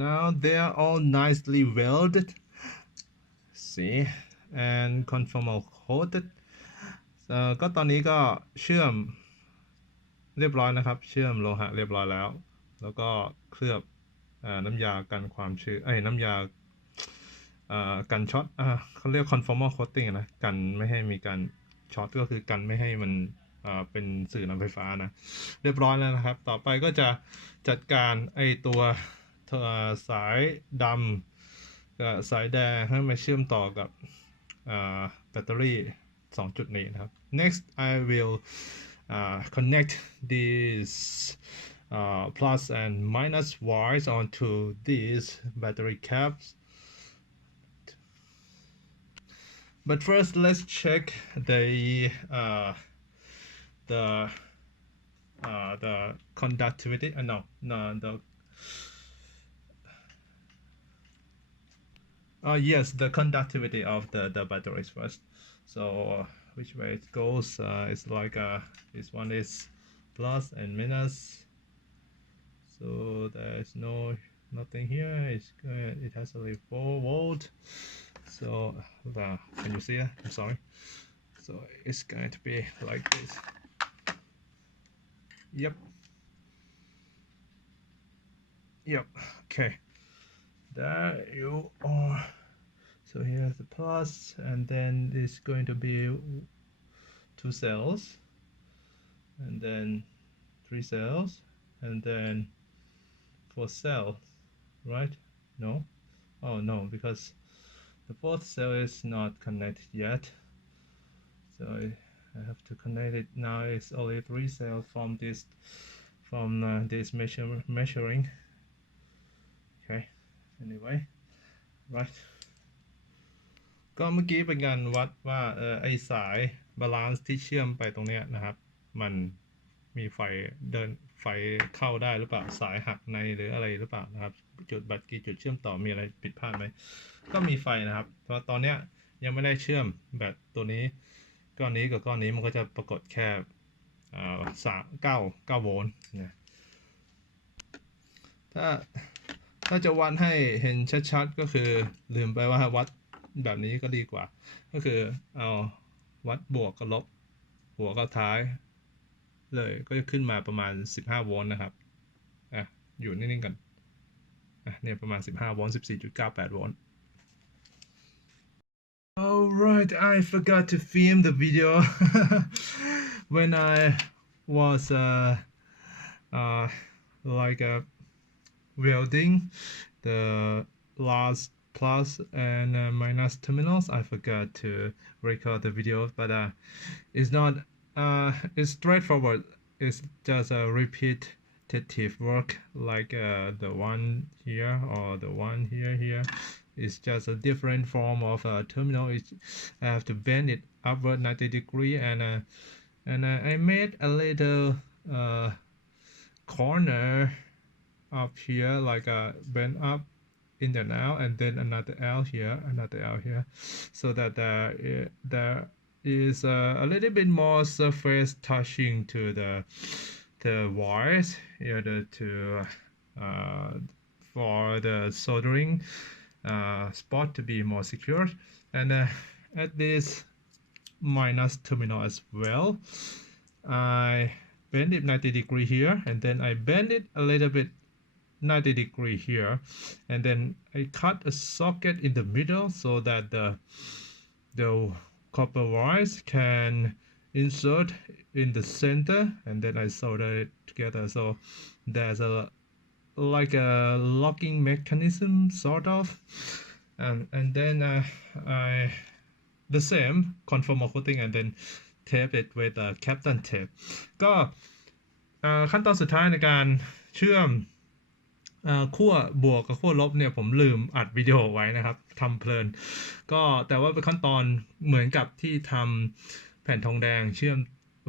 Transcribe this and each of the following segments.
Now they are all nicely welded, see, and conformal coated. ก็ตอนนี้ก็เชื่อมเรียบร้อยนะครับเชื่อมโลหะเรียบร้อยแล้วแล้วก็เคลือบน้ำยากันความชื้นน้ำยากันช็อตเขาเรียก conformal coating นะกันไม่ให้มีการช็อตก็คือกันไม่ให้มันเป็นสื่อนำไฟฟ้านะเรียบร้อยแล้วนะครับต่อไปก็จะจัดการตัวสายดำกับสายแดงให้มาเชื่อมต่อกับแบตเตอรี่2 จุดนี้นะครับ next I will connect these plus and minus wires onto these battery caps. But first, let's check the conductivity. Yes, the conductivity of the batteries first. So which way it goes? It's like this one is plus and minus. So there's nothing here. It has only 4 volt. So can you see it? I'm sorry. So it's going to be like this. Yep. Okay. There you are. So here's the plus, and then it's going to be 2 cells, and then 3 cells, and then 4 cells, right? No? Oh no, because the 4th cell is not connected yet. So I have to connect it now. It's only 3 cells from this measuring. Okay. Anyway, right. ก็เมื่อกี้เป็นการวัดว่าไอสายบาลานซ์ที่เชื่อมไปตรงเนี้ยนะครับมันมีไฟเข้าได้หรือเปล่าสายหักในหรืออะไรหรือเปล่านะครับจุดบัตรกี่จุดเชื่อมต่อมีอะไรผิดพลาดไหมก็มีไฟนะครับเพราะตอนเนี้ยยังไม่ได้เชื่อมแบตตัวนี้ก้อนนี้กับก้อนนี้มันก็จะปรากฏแค่9 โวลต์นะถ้าจะวัดให้เห็นชัดๆก็คือลืมไปว่าวัดแบบนี้ก็ดีกว่าก็คือเอาวัดบวกกับลบหัวกับท้ายเลยก็จะขึ้นมาประมาณ15 โวลต์นะครับอยู่นิ่งๆกันเนี่ยประมาณ15 โวลต์ 14.98 โวลต์ Alright, I forgot to film the video when I was welding the last plus and minus terminals. I forgot to record the video, but it's not it's straightforward. It's just a repetitive work like the one here or the one here. It's just a different form of terminal. I have to bend it upward 90 degrees, and I made a little corner up here, like a bend up in the L, and then another L here, so that there is a little bit more surface touching to the wires in order to for the soldering spot to be more secure. And at this minus terminal as well, I bend it 90 degrees here, and then I bend it a little bit 90 degrees here, and then I cut a socket in the middle so that the copper wires can insert in the center, and then I solder it together. So there's like a locking mechanism sort of, and then I the same conformal coating and then tape it with Kapton tape. ก็ขั้นตอนสุดท้ายในการเชื่อมขั้วบวกกับขั้วลบเนี่ยผมลืมอัดวิดีโอไว้นะครับทำเพลินก็แต่ว่าเป็นขั้นตอนเหมือนกับที่ทำแผ่นทองแดงเชื่อม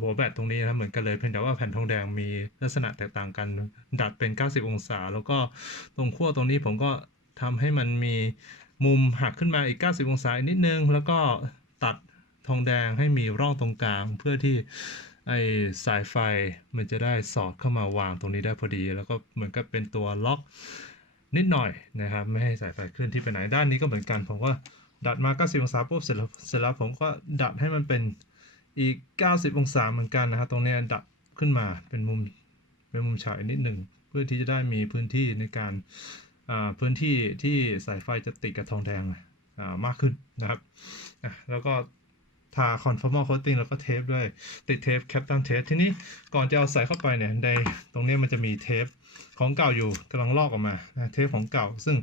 หัวแบตตรงนี้นะเหมือนกันเลยเพียงแต่ว่าแผ่นทองแดงมีลักษณะแตกต่างกันดัดเป็น90 องศาแล้วก็ตรงขั้วตรงนี้ผมก็ทำให้มันมีมุมหักขึ้นมาอีก90 องศานิดนึงแล้วก็ตัดทองแดงให้มีร่องตรงกลางเพื่อที่สายไฟมันจะได้สอดเข้ามาวางตรงนี้ได้พอดีแล้วก็เหมือนกับเป็นตัวล็อก นิดหน่อยนะครับไม่ให้สายไฟเคลื่อนที่ไปไหนด้านนี้ก็เหมือนกันผมก็ดัดมา90องศาปุ๊บเสร็จแล้วผมก็ดัดให้มันเป็นอีก90องศาเหมือนกันนะครับตรงนี้ดัดขึ้นมาเป็นมุมฉายนิดหนึ่งเพื่อที่จะได้มีพื้นที่ในการพื้นที่ที่สายไฟจะติดกับทองแดงมากขึ้นนะครับแล้วก็ทา conformal coating แล้วก็เทปด้วยติดเทป Captain Tape ทีนี้ก่อนจะเอาใส่เข้าไปเนี่ยในตรงนี้มันจะมีเทปของเก่าอยู่กำลังลอกออกมาเทปของเก่าซึ่ง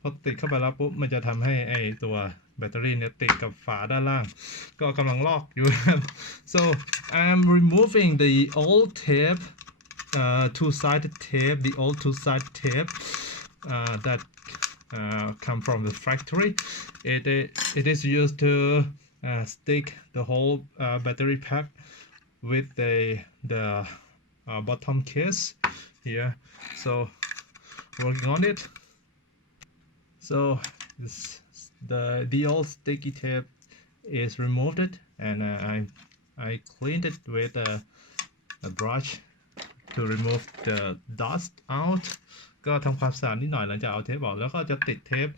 พอติดเข้าไปแล้วปุ๊บมันจะทำให้ไอตัวแบตเตอรี่เนี่ยติดกับฝาด้านล่างก็กำลังลอกอยู่ so I'm removing the old tape two-sided tape the old two-sided tape that come from the factory it is used to stick the whole battery pack with the bottom case here so working on it so the old sticky tape is removed and I cleaned it with a brush to remove the dust out ก็ทำความสะอาดนิดหน่อยหลังจากเอาเทปออกแล้วก็จะติดเทป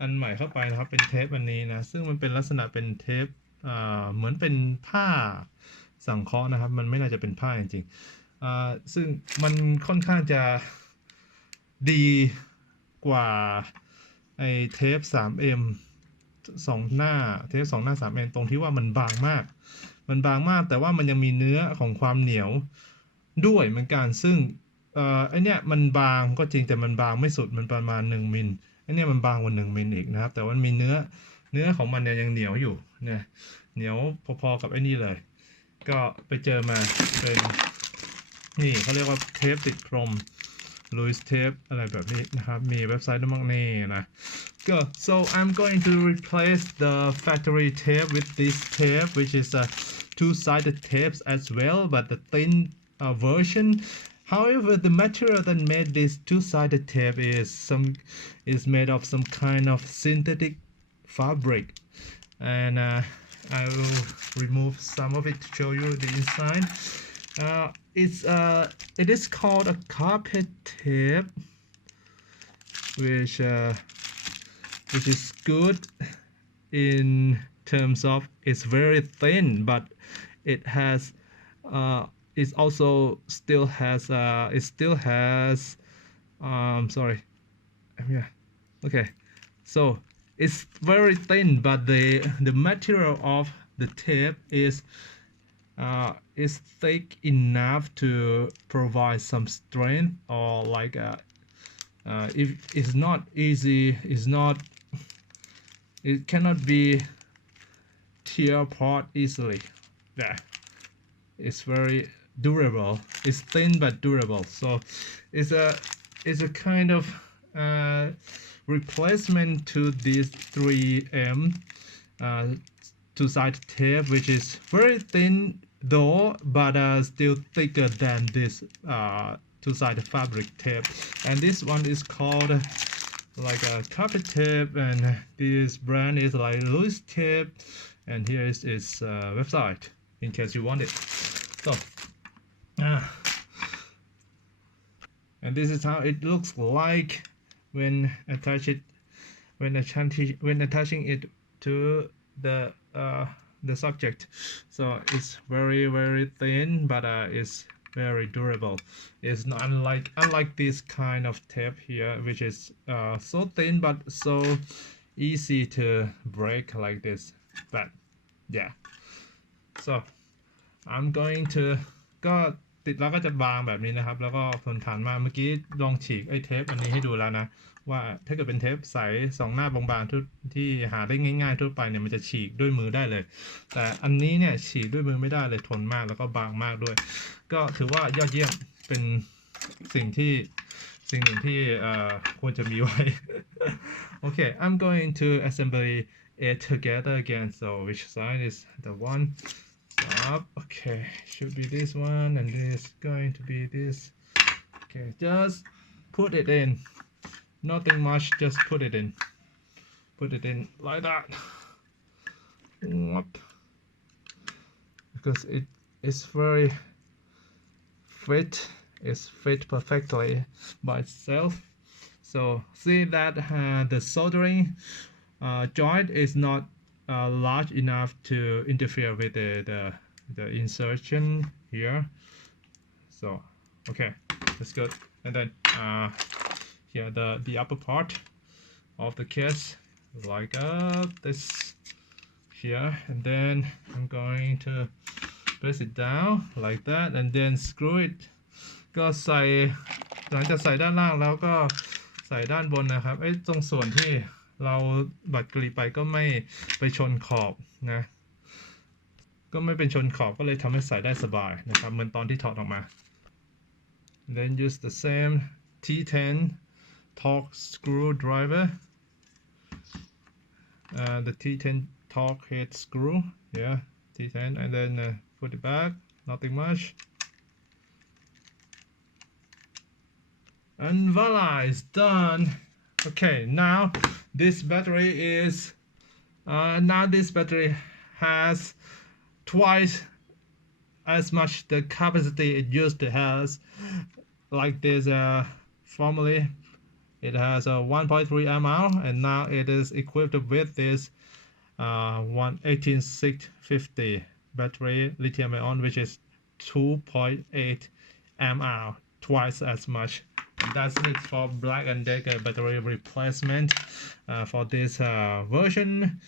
อันใหม่เข้าไปนะครับเป็นเทปอันนี้นะซึ่งมันเป็นลักษณะเป็นเทปเหมือนเป็นผ้าสังเคราะห์นะครับมันไม่น่าจะเป็นผ้าจริงๆซึ่งมันค่อนข้างจะดีกว่าไอเทป 3M 2 หน้าเทป 2 หน้า 3M ตรงที่ว่ามันบางมากแต่ว่ามันยังมีเนื้อของความเหนียวด้วยเหมือนกันซึ่งไอเนี้ยมันบางก็จริงแต่มันบางไม่สุดมันประมาณ1 มิลไอเนี้ยมันบางกว่า1 มิลอีกนะครับแต่ว่ามีเนื้อของมันเนี่ยยังเหนียวอยู่เนี่ยเหนียวพอๆกับไอ้นี่เลยก็ไปเจอมาเป็นนี่เขาเรียกว่าเทปติดพรมลุยส์เทปอะไรแบบนี้นะครับมีเว็บไซต์ด้วยมั้งนี่นะก็ so I'm going to replace the factory tape with this tape which is a two-sided tapes as well but the thin version however the material that made this two-sided tape is made of some kind of synthetic fabric and I will remove some of it to show you the inside it is called a carpet tape which is good in terms of it's very thin but it has it also still has sorry yeah okay so it's very thin but the material of the tape is thick enough to provide some strength or like if it's not easy it cannot be tear apart easily yeah it's very durable it's thin but durable so it's a kind of replacement to this 3M two-sided tape which is very thin though but still thicker than this two-sided fabric tape and this one is called like a carpet tape and this brand is like loose tape and here is its website in case you want it so and this is how it looks like when attaching it to the subject so it's very thin but it's very durable it's not unlike this kind of tape here which is so thin but so easy to break like this but yeah so I'm going to ก็ติดแล้วก็จะบางแบบนี้นะครับแล้วก็ทนทานมากเมื่อกี้ลองฉีกไอ้เทปอันนี้ให้ดูแล้วนะว่าถ้าเกิดเป็นเทปใส2 หน้าบางๆที่หาได้ง่ายๆทั่วไปเนี่ยมันจะฉีกด้วยมือได้เลยแต่อันนี้เนี่ยฉีกด้วยมือไม่ได้เลยทนมากแล้วก็บางมากด้วยก็ถือว่ายอดเยี่ยมเป็นสิ่งหนึ่งที่ควรจะมีไว้ okay I'm going to assemble it together again so which side is the one up okay should be this one and this going to be this okay just put it in nothing much just put it in like that because it is very fit it's fit perfectly by itself So see that the soldering joint is not large enough to interfere with the insertion here. So okay, that's good. And then here the upper part of the case, like this here, and then I'm going to press it down like that, and then screw it. ก็ใส่หลังจากใส่ด้านล่างแล้วก็ใส่ด้านบนนะครับตรงส่วนที่เราบัดกรีไปก็ไม่ไปชนขอบนะก็ไม่เป็นชนขอบก็เลยทำให้ใส่ได้สบายนะครับเหมือนตอนที่ถอดออกมา then use the same T10 torque screwdriver the T10 torque head screw yeah T10 and then put it back, nothing much. And voila, it's done. Okay, now this battery has twice as much the capacity it used to has. Like this, formerly it has a 1.3 mAh, and now it is equipped with this 18650 battery lithium ion, which is 2.8 mAh, twice as much. That's it for Black&Decker battery replacement for this version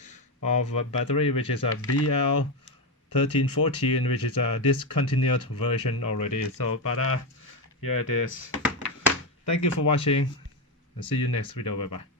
of battery, which is a BL1314, which is a discontinued version already. So but here it is. Thank you for watching and see you next video. Bye bye.